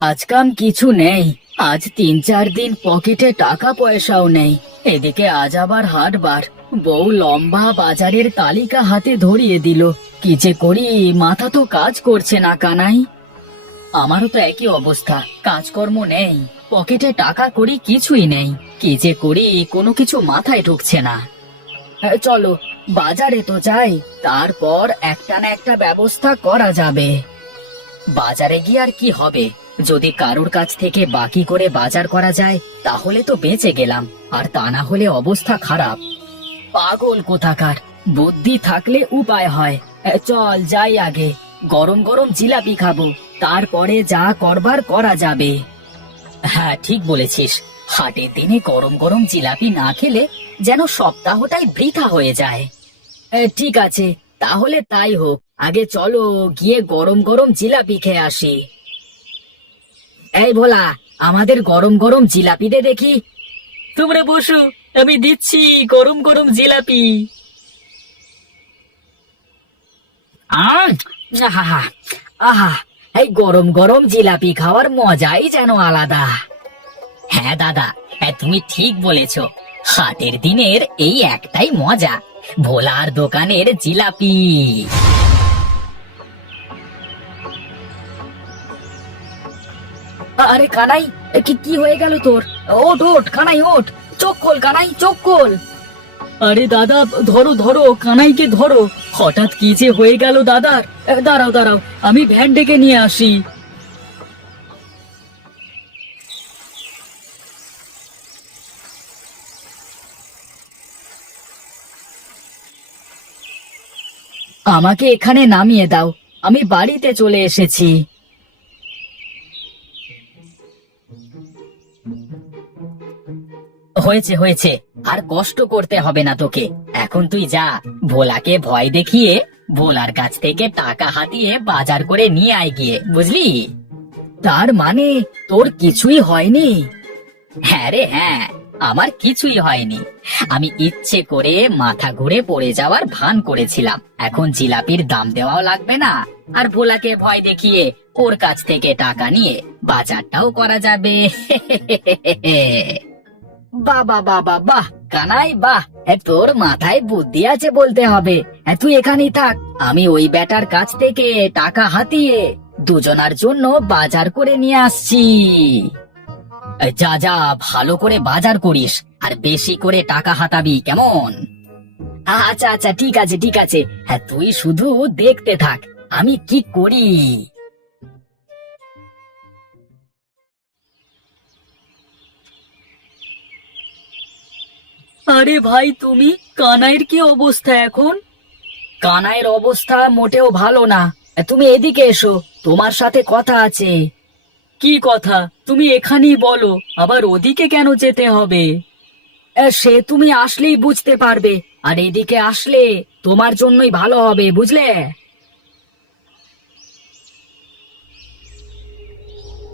আজকাম কিছু নেই। আজ 3-4 দিন পকেটে টাকা পয়সাও নেই। এদিকে আজ আবার হাটবার। বউ লম্বা বাজারের তালিকা হাতে ধরিয়ে দিল। কি যে করি, মাথা তো কাজ করছে না কানাই। আমারও তো একই অবস্থা, কাজকর্ম নেই, পকেটে টাকা করি কিছুই নেই। কি যে করি, কোনো কিছু মাথায় ঢুকছে না। চলো বাজারে তো যাই, তারপর একটা না একটা ব্যবস্থা করা যাবে। বাজারে গিয়ে আর কি হবে? যদি কারোর কাছ থেকে বাকি করে বাজার করা যায় তাহলে তো বেঁচে গেলাম, আর তা না হলে অবস্থা খারাপ। পাগল কোথাকার, বুদ্ধি থাকলে উপায় হয়। চল যাই আগে, গরম গরম জিলাপি খাবো, তারপরে যা করবার করা যাবে। হ্যাঁ ঠিক বলেছিস, হাটের দিনে গরম গরম জিলাপি না খেলে যেন সপ্তাহটাই বৃথা হয়ে যায়। ঠিক আছে, তাহলে তাই হোক। আগে চলো গিয়ে গরম গরম জিলাপি খেয়ে আসি। এই ভোলা, আমাদের গরম গরম জিলাপি দে দেখি। তোমরা বসো, আমি দিচ্ছি গরম গরম জিলাপি। আহ আহা, আহা, এই গরম গরম জিলাপি খাওয়ার মজাই যেন আলাদা। হ্যাঁ দাদা, তুমি ঠিক বলেছ। হাটের দিনের এই একটাই মজা, ভোলার দোকানের জিলাপি। আরে কানাই, কি কি হয়ে গেল তোর? ওঠ ওঠ কানাই, ওঠ, চোখ খোল কানাই, চোখ খোল। আরে দাদা, ধরো ধরো কানাইকে ধরো। হঠাৎ কি যে হয়ে গেল দাদার। দাঁড়াও দাঁড়াও, আমি ভ্যান ডেকে নিয়ে আসি। আমাকে এখানে নামিয়ে দাও, আমি বাড়িতে চলে এসেছি। হয়েছে হয়েছে, আর কষ্ট করতে হবে না তোকে। এখন তুই যা, ভোলাকে ভয় দেখিয়ে ভোলার কাছ থেকে টাকা হাতিয়ে বাজার করে নিয়ে আয় গিয়ে, বুঝলি? তার মানে তোর কিছুই হয়নি? হ্যাঁ রে হ্যাঁ, আমার কিছুই হয়নি। আমি ইচ্ছে করে মাথা ঘুরে পড়ে যাওয়ার ভান করেছিলাম। এখন জিলাপির দাম দেওয়াও লাগবে না, আর ভোলাকে ভয় দেখিয়ে ওর কাছ থেকে টাকা নিয়ে বাজারটাও করা যাবে। বাহ বাহ বাহ বাহ বাহ, কানাই বাহ, তোর মাথায় বুদ্ধি আছে বলতে হবে। তুই এখানেই থাক, আমি ওই বেটার কাছ থেকে টাকা হাতিয়ে দুজনার জন্য বাজার করে নিয়ে আসছি। যা যা, ভালো করে বাজার করিস, আর বেশি করে টাকা হাতাবি, কেমন? আচ্ছা আচ্ছা, ঠিক আছে ঠিক আছে। হ্যাঁ তুই শুধু দেখতে থাক আমি কি করি। আরে ভাই তুমি, কানাইয়ের কি অবস্থা এখন? কানাইয়ের অবস্থা মোটেও ভালো না। তুমি এদিকে এসো, তোমার সাথে কথা আছে। কি কথা? তুমি এখানেই বলো, আবার ওদিকে কেন যেতে হবে? সে তুমি আসলেই বুঝতে পারবে, আর এদিকে আসলে তোমার জন্যই ভালো হবে, বুঝলে?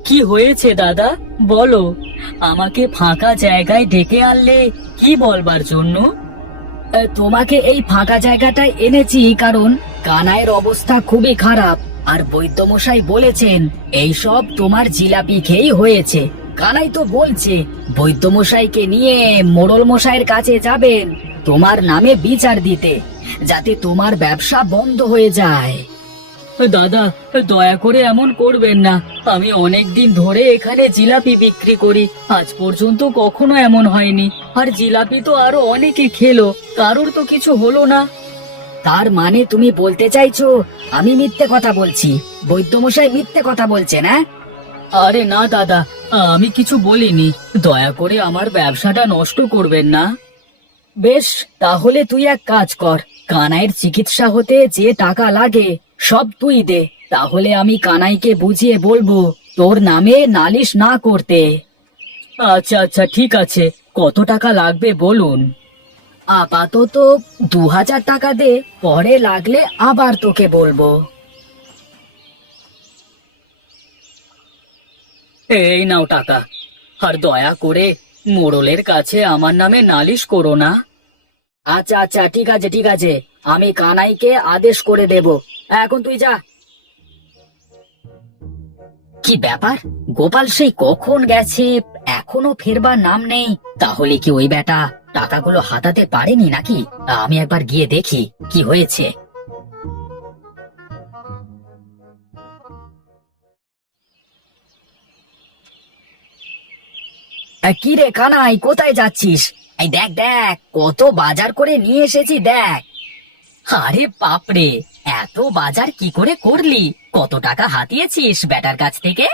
কি হয়েছে দাদা, বলো। আমাকে ফাঁকা জায়গায় ডেকে আনলে কি বলবার জন্য? তোমাকে এই ফাঁকা জায়গাটায় এনেছি কারণ কানাইয়ের অবস্থা খুবই খারাপ, আর বৈদ্যমশাই বলেছেন এইসব তোমার জিলাপি খেয়েই হয়েছে। কানাই তো বলছে বৈদ্যমশাইকে নিয়ে মোড়ল মশাইয়ের কাছে যাবেন তোমার নামে বিচার দিতে, যাতে তোমার ব্যবসা বন্ধ হয়ে যায়। দাদা, দয়া করে এমন করবেন না। আমি অনেক দিন ধরে এখানে জিলাপি বিক্রি করি, আজ পর্যন্ত কখনো এমন হয়নি। আর জিলাপি তো আরো অনেকে খেলো, কারোর তো কিছু হলো না। তার মানে তুমি বলতে চাইছো আমি মিথ্যে কথা বলছি, বৈদ্যমশাই মিথ্যে কথা বলছে না? আরে না দাদা, আমি কিছু বলিনি। দয়া করে আমার ব্যবসাটা নষ্ট করবেন না। বেশ, তাহলে তুই এক কাজ কর, কানাইয়ের চিকিৎসা হতে যে টাকা লাগে সব তুই দে, তাহলে আমি কানাইকে বুঝিয়ে বলবো তোর নামে নালিশ না করতে। আচ্ছা আচ্ছা ঠিক আছে, কত টাকা লাগবে বলুন? আপাতত 2000 টাকা দে, পরে লাগলে আবার তোকে বলবো। এই নাও টাকা, আর দয়া করে মোড়লের কাছে আমার নামে নালিশ করো না। আচ্ছা আচ্ছা ঠিক আছে ঠিক আছে, আমি কানাইকে আদেশ করে দেব। এখন তুই যা। কি ব্যাপার, গোপাল সেই কখন গেছে, এখনো ফেরবার নাম নেই। তাহলে কি ওই বেটা টাকাগুলো হাতাতে পারেনি নাকি? আমি একবার গিয়ে দেখি কি হয়েছে। কি রে কানাই, কোথায় যাচ্ছিস? এই দেখ দেখ, কত বাজার করে নিয়ে এসেছি দেখ। আরে বাপরে, এত বাজার কি করে করলি? কত টাকা হাতিয়েছিস বেটার কাছ থেকে?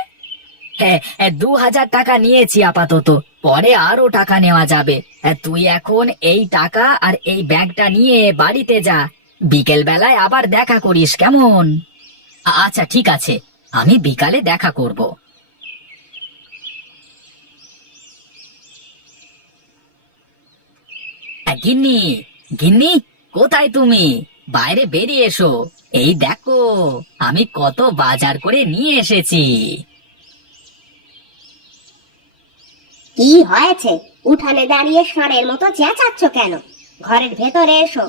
হ্যাঁ, 2,000 টাকা নিয়েছি আপাতত, পরে আরো টাকা নেওয়া যাবে। তুই এখন এই টাকা আর এই ব্যাগটা নিয়ে বাড়িতে যা, বিকেল বেলায় আবার দেখা করিস, কেমন? আচ্ছা ঠিক আছে, আমি বিকালে দেখা করব। গিন্নি, গিন্নি, কোথায় তুমি? বাইরে বেরিয়ে এসো। এই দেখো, আমি কত বাজার করে নিয়ে এসেছি। কি হয়েছে? উঠানে দাঁড়িয়ে ষাঁড়ের মতো চেঁচাচ্ছ কেন? ঘরের ভেতরে এসো।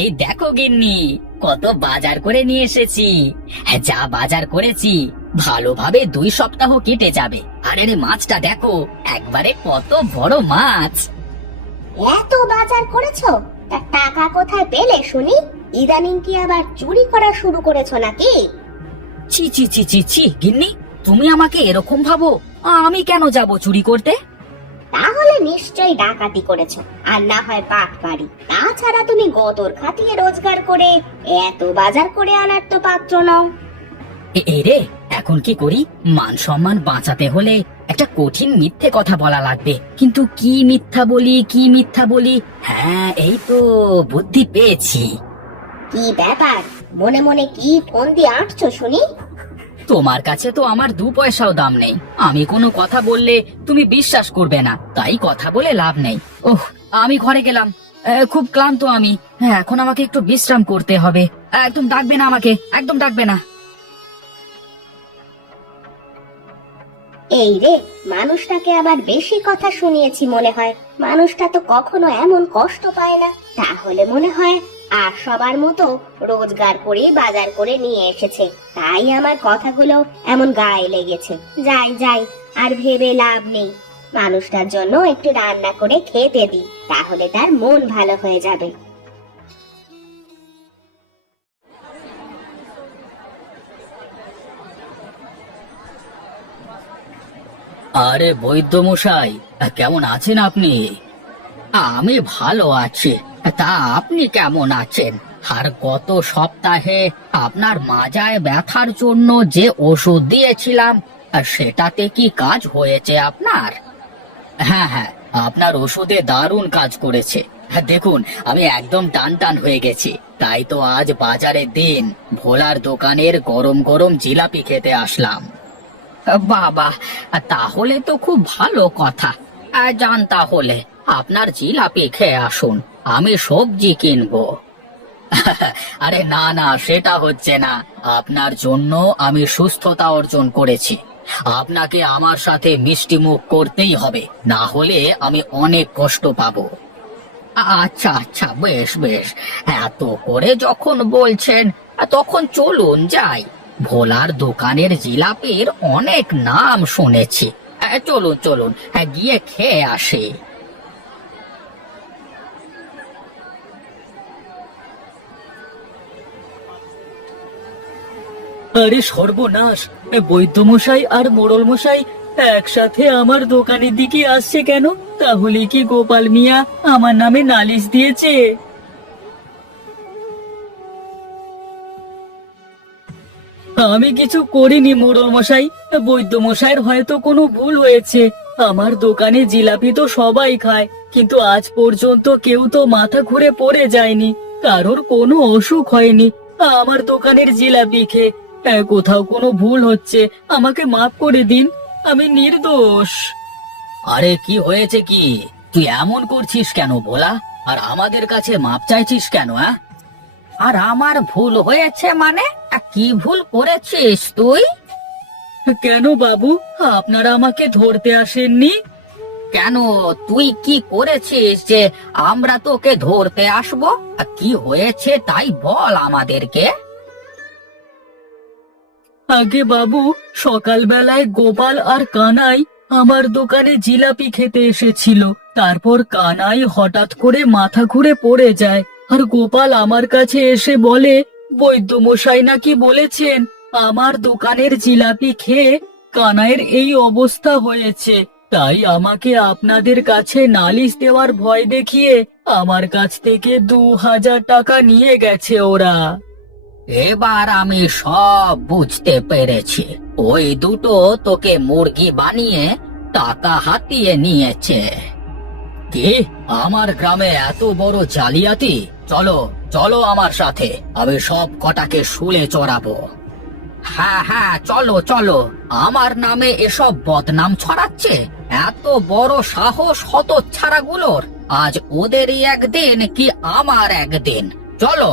এই দেখো গিন্নি, কত বাজার করে নিয়ে এসেছি। যা বাজার করেছি ভালোভাবে 2 সপ্তাহ কেটে যাবে। আরে রে, মাছটা দেখো, একবারে কত বড় মাছ। এত বাজার করেছো? তা টাকা কোথায় পেলে শুনি? ইদানিং কি আবার চুরি করা শুরু করেছো নাকি? ছি ছি ছি ছি ছি, গিন্নি, তুমি আমাকে এরকম ভাবো? আমি কেন যাব চুরি করতে? তাহলে নিশ্চয়ই ডাকাতি করেছো, আর না হয় বাটপারি। তাছাড়া তুমি গদর খাটিয়ে রোজগার করে এত বাজার করে আনার তো পাত্র নও। এই রে, এখন কি করি? মান সম্মান বাঁচাতে হলে একটা কঠিন মিথ্যে কথা বলা লাগবে, কিন্তু কি মিথ্যা বলি, কি মিথ্যা বলি? হ্যাঁ, এই তো বুদ্ধি পেয়েছি। কি ব্যাপার, মনে মনে কি ফোন দিয়ে আঁটছো শুনি? তোমার কাছে তো আমার 2 পয়সাও দাম নেই। আমি কোনো কথা বললে তুমি বিশ্বাস করবে না, তাই কথা বলে লাভ নেই। ওহ, আমি ঘরে গেলাম, খুব ক্লান্ত আমি। হ্যাঁ, এখন আমাকে একটু বিশ্রাম করতে হবে। একদম ডাকবে না আমাকে, একদম ডাকবে না। এই রে, মানুষটাকে আবার বেশি কথা শুনিয়েছি মনে হয়। মানুষটা তো কখনো এমন কষ্ট পায় না। তাহলে মনে হয় আর সবার মতো রোজগার করে বাজার করে নিয়ে এসেছে, তাই আমার কথাগুলো এমন গায়ে লেগেছে। যাই যাই, আর ভেবে লাভ নেই। মানুষটার জন্য একটু রান্না করে খেতে দিই, তাহলে তার মন ভালো হয়ে যাবে। আরে বৈদ্য মশাই, কেমন আছেন আপনি? আমি ভালো আছি, তা আপনি কেমন আছেন? আর গত সপ্তাহে আপনার মাজায় ব্যথার জন্য যে ওষুধ দিয়েছিলাম, সেটাতে কি কাজ হয়েছে আপনার? হ্যাঁ হ্যাঁ, আপনার ওষুধে দারুণ কাজ করেছে। দেখুন, আমি একদম টান টান হয়ে গেছি। তাই তো আজ বাজারের দিন, ভোলার দোকানের গরম গরম জিলাপি খেতে আসলাম। বাবা, তাহলে তো খুব ভালো কথা। যান তাহলে, আপনার জিলাপি খেয়ে আসুন, আমি সবজি কিনবো। আরে না না, সেটা হচ্ছে না। আপনার জন্য আমি সুস্থতা অর্জন করেছি, আপনাকে আমার সাথে মিষ্টি মুখ করতেই হবে, না হলে আমি অনেক কষ্ট পাবো। আচ্ছা আচ্ছা, বেশ বেশ, এত করে যখন বলছেন, তখন চলুন যাই। ভোলার দোকানের জিলাপির অনেক নাম শুনেছি। চলুন চলুন, গিয়ে খেয়ে আসি। আরে সর্বনাশ, বৈদ্যমশাই আর মোড়ল মশাই একসাথে আমার দোকানের দিকে আসছে কেন? তাহলে কি গোপাল মিয়া আমার নামে নালিশ দিয়েছে? আমি কিছু করিনি মোড়ল মশাই, বৈদ্য মশাইয়ের হয়তো কোনো ভুল হয়েছে। আমার দোকানে জিলাপি তো সবাই খায়, কিন্তু আজ পর্যন্ত কেউ তো মাথা ঘুরে পড়ে যায়নি, কারোর কোনো অসুখ হয়নি আমার দোকানের জিলাপি খেয়ে। কোথাও কোনো ভুল হচ্ছে, আমাকে মাফ করে দিন, আমি নির্দোষ। আরে কি হয়েছে কি? তুই এমন করছিস কেন ভোলা? আর আমাদের কাছে মাপ চাইছিস কেন? আর আমার ভুল হয়েছে মানে? কি ভুল করেছিস তুই? কেন বাবু, আপনারা আমাকে ধরতে আসেননি কেন? তুই কি করেছিস যে আমরা তোকে ধরতে আসবো? কি হয়েছে তাই বল আমাদেরকে। আগে বাবু, সকালবেলায় গোপাল আর কানাই আমার দোকানে জিলাপি খেতে এসেছিল। তারপর কানাই হঠাৎ করে মাথা ঘুরে পড়ে যায়, আর গোপাল আমার কাছে এসে বলে বৈদ্যমশাই নাকি বলেছেন আমার দোকানের জিলাপি খেয়ে কানাইয়ের এই অবস্থা হয়েছে। তাই আমাকে আপনাদের কাছে নালিশ দেওয়ার ভয় দেখিয়ে আমার কাছ থেকে 2000 টাকা নিয়ে গেছে ওরা। এবার আমি সব বুঝতে পেরেছি, ওই দুটো তোকে মুরগি বানিয়ে টাকা হাতিয়ে নিয়েছে। কি, আমার গ্রামে এত বড় জালিয়াতি? চলো চলো আমার সাথে, আমি সব কটাকে শুলে চড়াবো। হ্যাঁ হ্যাঁ, চলো চলো, আমার নামে এসব বদনাম ছড়াচ্ছে। এত বড় সাহস হতচ্ছাড়াগুলোর, আজ ওদেরই একদিন কি আমার একদিন, চলো।